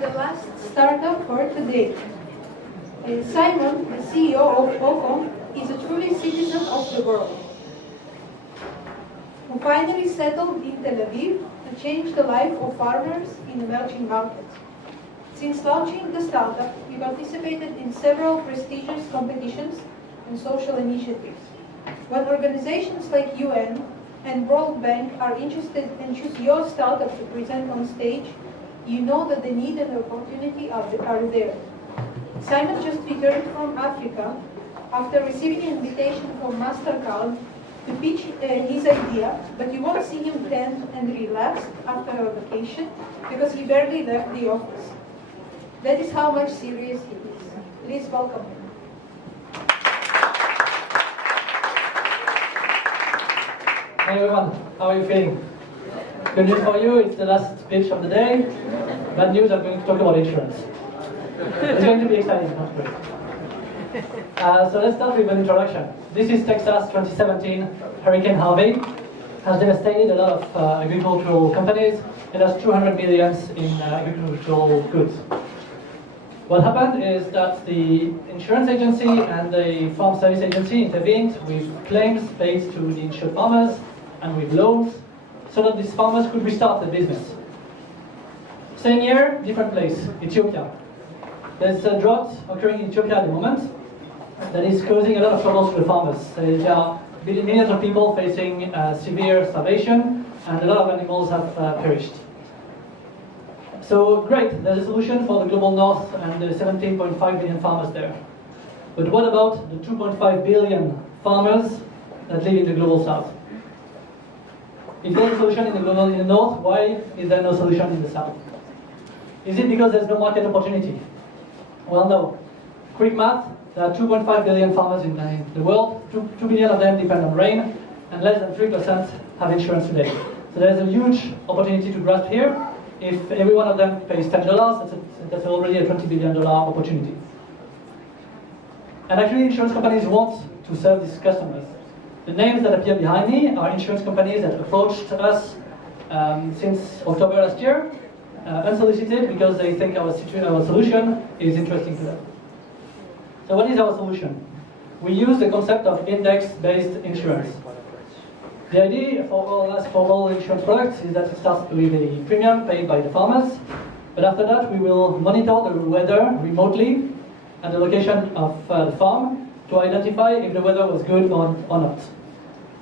the last startup for today. Simon, the CEO of OKO, is a truly citizen of the world, who finally settled in Tel Aviv to change the life of farmers in emerging markets. Since launching the startup, we participated in several prestigious competitions and social initiatives. When organizations like UN and World Bank are interested and choose your startup to present on stage, you know that the need and opportunity are there. Simon just returned from Africa after receiving an invitation from MasterCard to pitch his idea, but you won't see him tense and relaxed after a vacation because he barely left the office. That is how much serious he is. Please welcome him. Hey everyone, how are you feeling? Good news for you, it's the last speech of the day. Bad news, I'm going to talk about insurance. It's going to be exciting, not great. So let's start with an introduction. This is Texas 2017. Hurricane Harvey has devastated a lot of agricultural companies and has 200 million in agricultural goods. What happened is that the insurance agency and the farm service agency intervened with claims paid to the insured farmers and with loans so that these farmers could restart their business. Same year, different place, Ethiopia. There's a drought occurring in Ethiopia at the moment that is causing a lot of troubles to the farmers. There are millions of people facing severe starvation and a lot of animals have perished. So great, there's a solution for the global north and the 17.5 billion farmers there. But what about the 2.5 billion farmers that live in the global south? If there's a solution in the north, why is there no solution in the south? Is it because there's no market opportunity? Well, no. Quick math, there are 2.5 billion farmers in the world, 2 billion of them depend on rain, and less than 3% have insurance today. So there's a huge opportunity to grasp here. If every one of them pays $10, that's already a $20 billion opportunity. And actually, insurance companies want to serve these customers. The names that appear behind me are insurance companies that approached us since October last year, unsolicited because they think our solution is interesting to them. So what is our solution? We use the concept of index-based insurance. The idea for all insurance products is that it starts with a premium paid by the farmers, but after that we will monitor the weather remotely at the location of the farm to identify if the weather was good or not.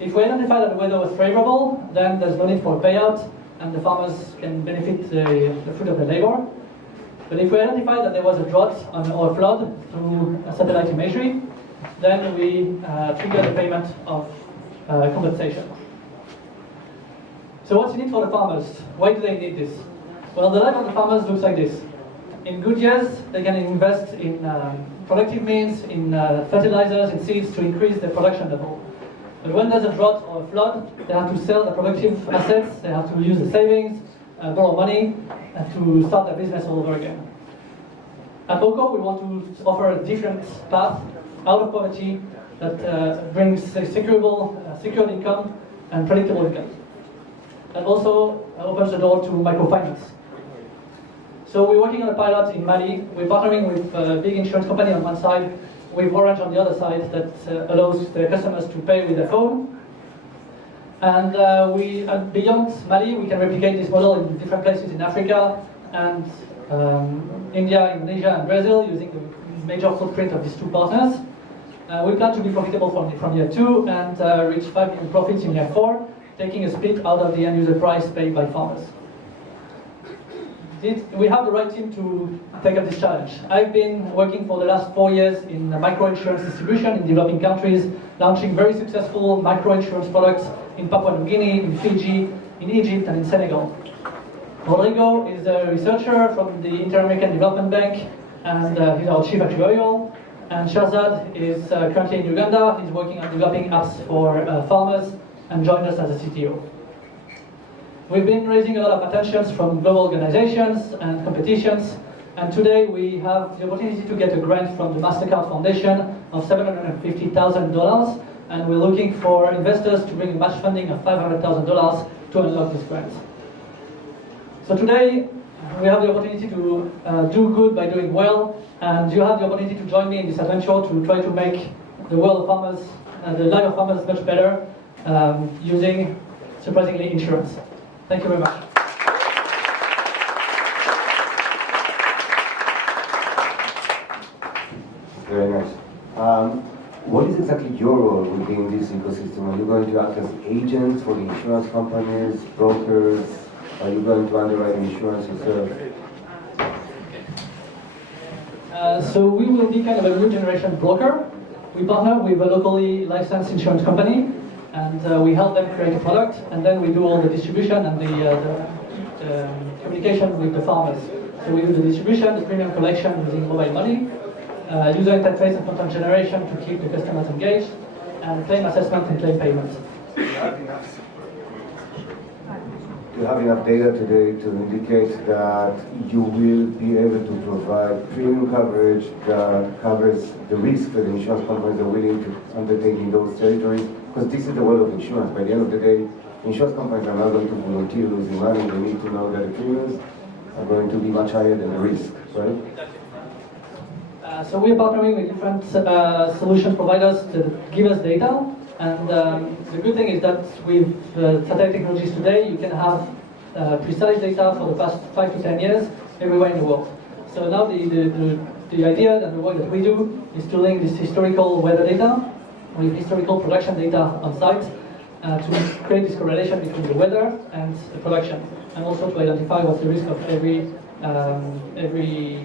If we identify that the weather was favorable, then there's no need for a payout and the farmers can benefit the fruit of their labor. But if we identify that there was a drought or a flood through satellite imagery, then we trigger the payment of compensation. So what's in it for the farmers? Why do they need this? Well, the life of the farmers looks like this. In good years, they can invest in productive means, in fertilizers, in seeds to increase their production level. But when there's a drought or a flood, they have to sell the productive assets, they have to use the savings, borrow money, and to start their business all over again. At OKO, we want to offer a different path out of poverty that brings secured income and predictable income. And also opens the door to microfinance. So we're working on a pilot in Mali. We're partnering with a big insurance company on one side, with Orange on the other side, that allows their customers to pay with their phone. And beyond Mali, we can replicate this model in different places in Africa and India, Indonesia, and Brazil, using the major footprint of these two partners. We plan to be profitable from year 2 and reach 5 million profits in year 4, taking a split out of the end-user price paid by farmers. We have the right team to take up this challenge. I've been working for the last 4 years in microinsurance distribution in developing countries, launching very successful microinsurance products in Papua New Guinea, in Fiji, in Egypt, and in Senegal. Rodrigo is a researcher from the Inter-American Development Bank, and he's our chief actuarial. And Shahzad is currently in Uganda. He's working on developing apps for farmers and joined us as a CTO. We've been raising a lot of attentions from global organizations and competitions, and today we have the opportunity to get a grant from the MasterCard Foundation of $750,000, and we're looking for investors to bring a match funding of $500,000 to unlock this grant. So today, We have the opportunity to do good by doing well, and you have the opportunity to join me in this adventure to try to make the world of farmers, the life of farmers much better using, surprisingly, insurance. Thank you very much. Very nice. What is exactly your role within this ecosystem? Are you going to act as agents for the insurance companies, brokers? Are you going to underwrite insurance yourself? So we will be kind of a new generation broker. We partner with a locally licensed insurance company, and we help them create a product, and then we do all the distribution and the communication with the farmers. So we do the distribution, the premium collection using mobile money, user interface and content generation to keep the customers engaged, and claim assessment and claim payments. Do you have enough data today to indicate that you will be able to provide premium coverage that covers the risk that the insurance companies are willing to undertake in those territories? Because this is the world of insurance. By the end of the day, insurance companies are not going to volunteer losing money. They need to know that the premiums are going to be much higher than the risk, right? So we're partnering with different solution providers to give us data, and the good thing is that with satellite technologies today, you can have precise data for the past 5 to 10 years everywhere in the world. So now the idea and the work that we do is to link this historical weather data with historical production data on site to create this correlation between the weather and the production, and also to identify what's the risk of every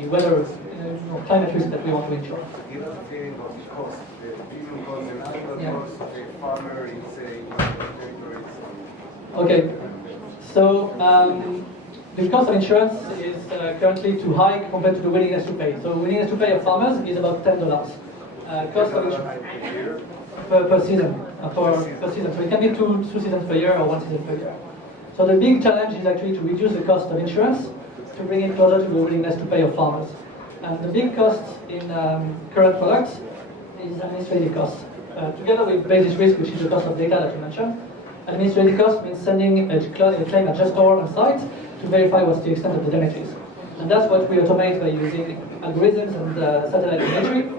weather climate risk that we want to insure. Give us a feeling of the cost, the premium cost and annual cost of a farmer in, say, one of the territories. Okay, so the cost of insurance is currently too high compared to the willingness to pay. So willingness to pay of farmers is about $10. Cost of insurance per season. Per season. So it can be two seasons per year or 1 season per year. So the big challenge is actually to reduce the cost of insurance to bring it closer to the willingness to pay of farmers. And the big cost in current products is administrative cost. Together with basis risk, which is the cost of data that you mentioned, administrative cost means sending a claim adjuster on site to verify what's the extent of the damages. And that's what we automate by using algorithms and satellite imagery.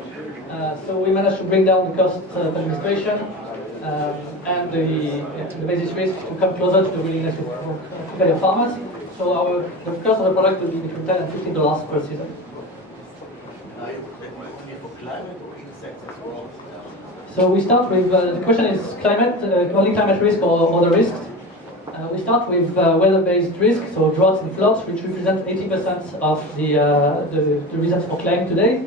So we managed to bring down the cost of administration and the basis risk to come closer to the willingness to pay of farmers. So the cost of the product will be between $10 and $15 per season. So we start with, the question is climate, only climate risk or other risks. We start with weather-based risk, so droughts and floods, which represent 80% of the reasons for claim today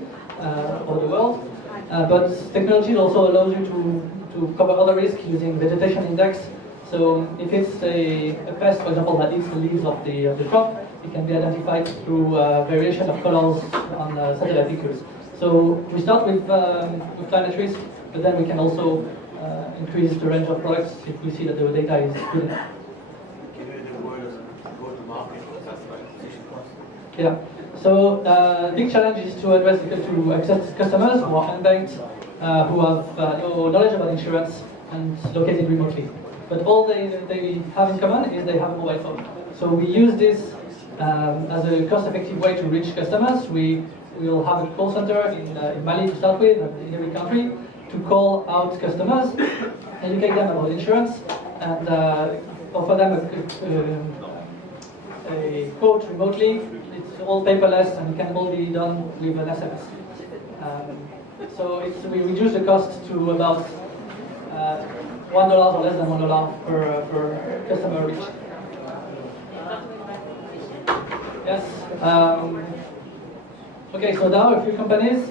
over the world. But technology also allows you to cover other risks using vegetation index. So if it's a pest, for example, that eats the leaves of the crop, it can be identified through variation of colors on satellite pictures. So we start with climate risk, but then we can also increase the range of products if we see that the data is good enough. Can you do the word go to market or acquisition cost? Yeah. So big challenge is to access customers who are unbanked, who have no knowledge about insurance and located remotely. But all they have in common is they have a mobile phone. So we use this as a cost-effective way to reach customers. We will have a call center in Mali to start with, and in every country, to call out customers, educate them about insurance, and offer them a quote remotely. It's all paperless and can all be done with an SMS. So we reduce the cost to about $1 or less than $1 per customer reach. Yes. Okay, so there are a few companies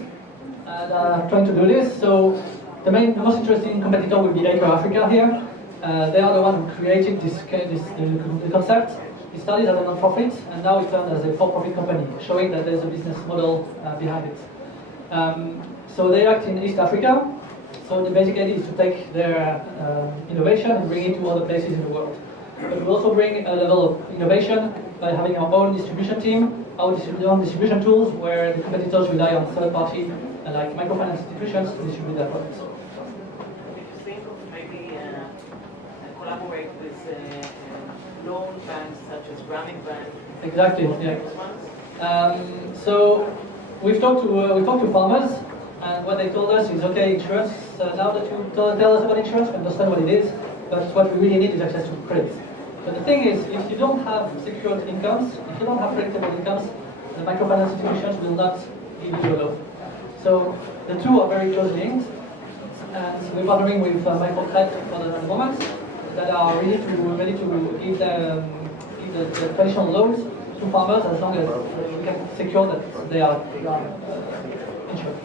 that are trying to do this. So the most interesting competitor will be OKO Africa here. They are the one who created the concept. It started as a non-profit, and now it turned as a for-profit company, showing that there's a business model behind it. So they act in East Africa. So the basic idea is to take their innovation and bring it to other places in the world. But we also bring a level of innovation by having our own distribution team, our own distribution tools, where the competitors rely on third-party, like microfinance institutions, to distribute their products. Did you think of maybe collaborate with loan banks such as Grameen Bank Exactly. Yeah. So we've talked to farmers, and what they told us is, okay, insurance. Now that you tell us about insurance, we understand what it is, but what we really need is access to credit. But the thing is, if you don't have secured incomes, if you don't have predictable incomes, the microfinance institutions will not give you a loan. So the two are very closely linked, and we're partnering with microcredit for the moment that are ready to give the traditional loans to farmers as long as we can secure that they are insured.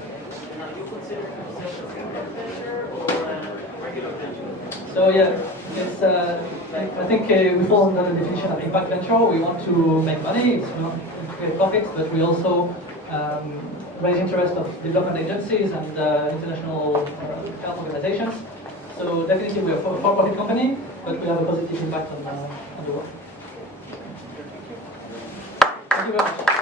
Now, you consider yourself a impact venture or a regular venture? So yeah, it's I think we fall under the definition of impact venture. We want to make money, it's not create profits, but we also raise interest of development agencies and international health organizations. So definitely we are a for-profit company, but we have a positive impact on the world. Thank you very much.